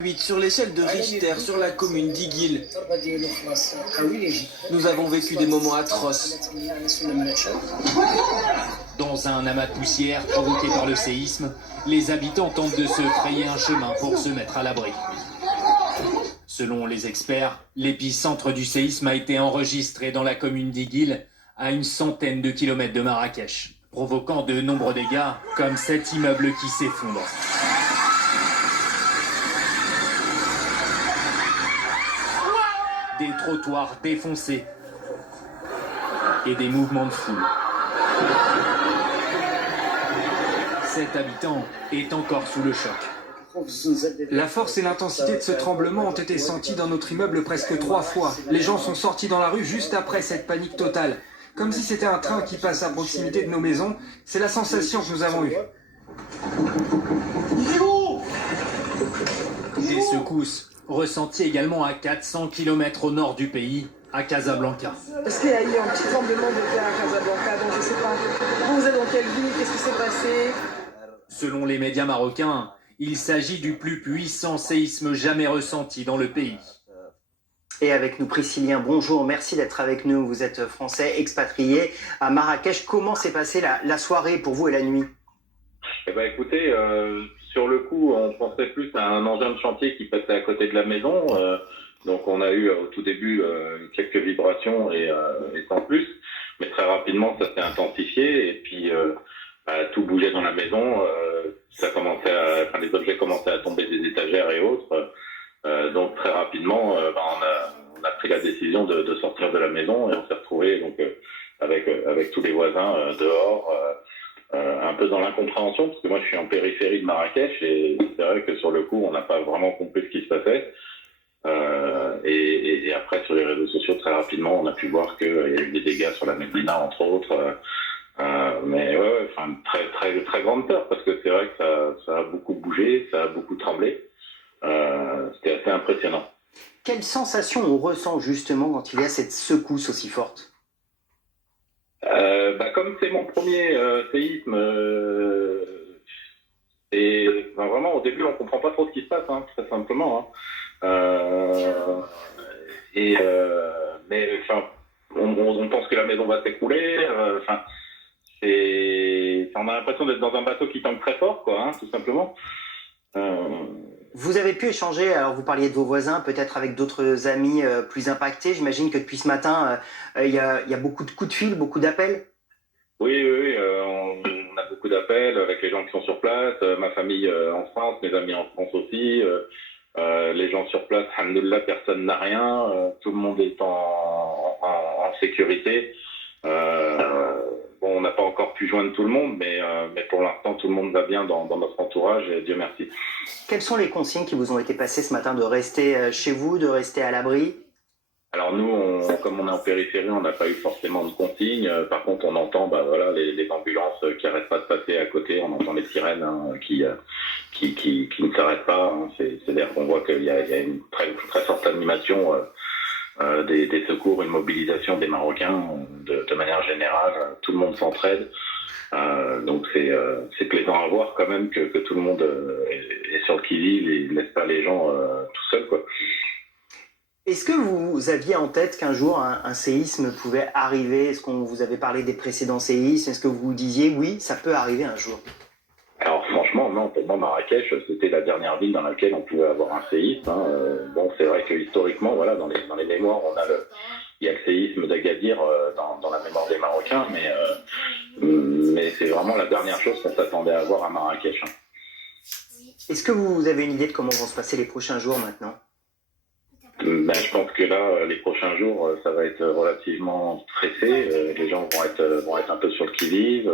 8 sur l'échelle de Richter, sur la commune d'Iguil. Nous avons vécu des moments atroces. Dans un amas de poussière provoqué par le séisme, les habitants tentent de se frayer un chemin pour se mettre à l'abri. Selon les experts, l'épicentre du séisme a été enregistré dans la commune d'Iguil, à une centaine de kilomètres de Marrakech, provoquant de nombreux dégâts, comme cet immeuble qui s'effondre. Des trottoirs défoncés et des mouvements de foule. Cet habitant est encore sous le choc. La force et l'intensité de ce tremblement ont été senties dans notre immeuble presque 3 fois. Les gens sont sortis dans la rue juste après cette panique totale. Comme si c'était un train qui passe à proximité de nos maisons. C'est la sensation que nous avons eue. Des secousses ressenties également à 400 km au nord du pays, à Casablanca. Est-ce qu'il y a eu un petit tremblement de terre à Casablanca? Donc je sais pas. Vous êtes dans quelle ville? Qu'est-ce qui s'est passé? Selon les médias marocains, il s'agit du plus puissant séisme jamais ressenti dans le pays. Et avec nous, Priscillien, bonjour, merci d'être avec nous. Vous êtes français, expatrié à Marrakech. Comment s'est passée la soirée pour vous et la nuit? Eh ben, écoutez, sur le coup, on pensait plus à un engin de chantier qui passait à côté de la maison. Donc on a eu au tout début quelques vibrations et sans plus. Mais très rapidement, ça s'est intensifié et puis tout bougeait dans la maison. Les objets commençaient à tomber des étagères et autres. Donc très rapidement, on a pris la décision de sortir de la maison et on s'est retrouvé donc avec tous les voisins dehors, un peu dans l'incompréhension parce que moi je suis en périphérie de Marrakech et c'est vrai que sur le coup on n'a pas vraiment compris ce qui se passait. Et après sur les réseaux sociaux très rapidement on a pu voir qu'il y a eu des dégâts sur la Médina entre autres. Mais ouais, enfin très très grande peur parce que c'est vrai que ça a beaucoup bougé, ça a beaucoup tremblé. C'était assez impressionnant. Quelle sensation on ressent justement quand il y a cette secousse aussi forte? Comme c'est mon premier séisme, vraiment au début on comprend pas trop ce qui se passe, hein, très simplement. Hein. Mais enfin, on pense que la maison va s'écrouler. On a l'impression d'être dans un bateau qui tangue très fort, quoi, hein, tout simplement. Vous avez pu échanger, alors vous parliez de vos voisins, peut-être avec d'autres amis plus impactés. J'imagine que depuis ce matin, il y a beaucoup de coups de fil, beaucoup d'appels. Oui, on a beaucoup d'appels avec les gens qui sont sur place, ma famille en France, mes amis en France aussi. Les gens sur place, alhamdoulilah, personne n'a rien, tout le monde est en sécurité. On n'a pas encore pu joindre tout le monde, mais pour l'instant, tout le monde va bien dans notre entourage, et Dieu merci. Quelles sont les consignes qui vous ont été passées ce matin de rester chez vous, de rester à l'abri? Alors nous, comme on est en périphérie, on n'a pas eu forcément de consignes. Par contre, on entend les ambulances qui n'arrêtent pas de passer à côté, on entend les sirènes qui ne s'arrêtent pas. Hein. C'est-à-dire qu'on voit qu'il y a une très, très forte animation des secours, une mobilisation des Marocains de manière générale. Tout le monde s'entraide. Donc c'est plaisant à voir quand même que tout le monde est sur le qui-vive et ne laisse pas les gens tout seuls, quoi. Est-ce que vous aviez en tête qu'un jour un séisme pouvait arriver? Est-ce qu'on vous avait parlé des précédents séismes? Est-ce que vous vous disiez oui, ça peut arriver un jour? Alors franchement, non, pour moi Marrakech, c'était la dernière ville dans laquelle on pouvait avoir un séisme. Hein. Bon, c'est vrai que historiquement, voilà, dans les mémoires, il y a le séisme d'Agadir dans la mémoire des Marocains, mais c'est vraiment la dernière chose qu'on s'attendait à voir à Marrakech. Hein. Est-ce que vous avez une idée de comment vont se passer les prochains jours maintenant? Je pense que là, les prochains jours, ça va être relativement stressé. Les gens vont être un peu sur le qui-vive.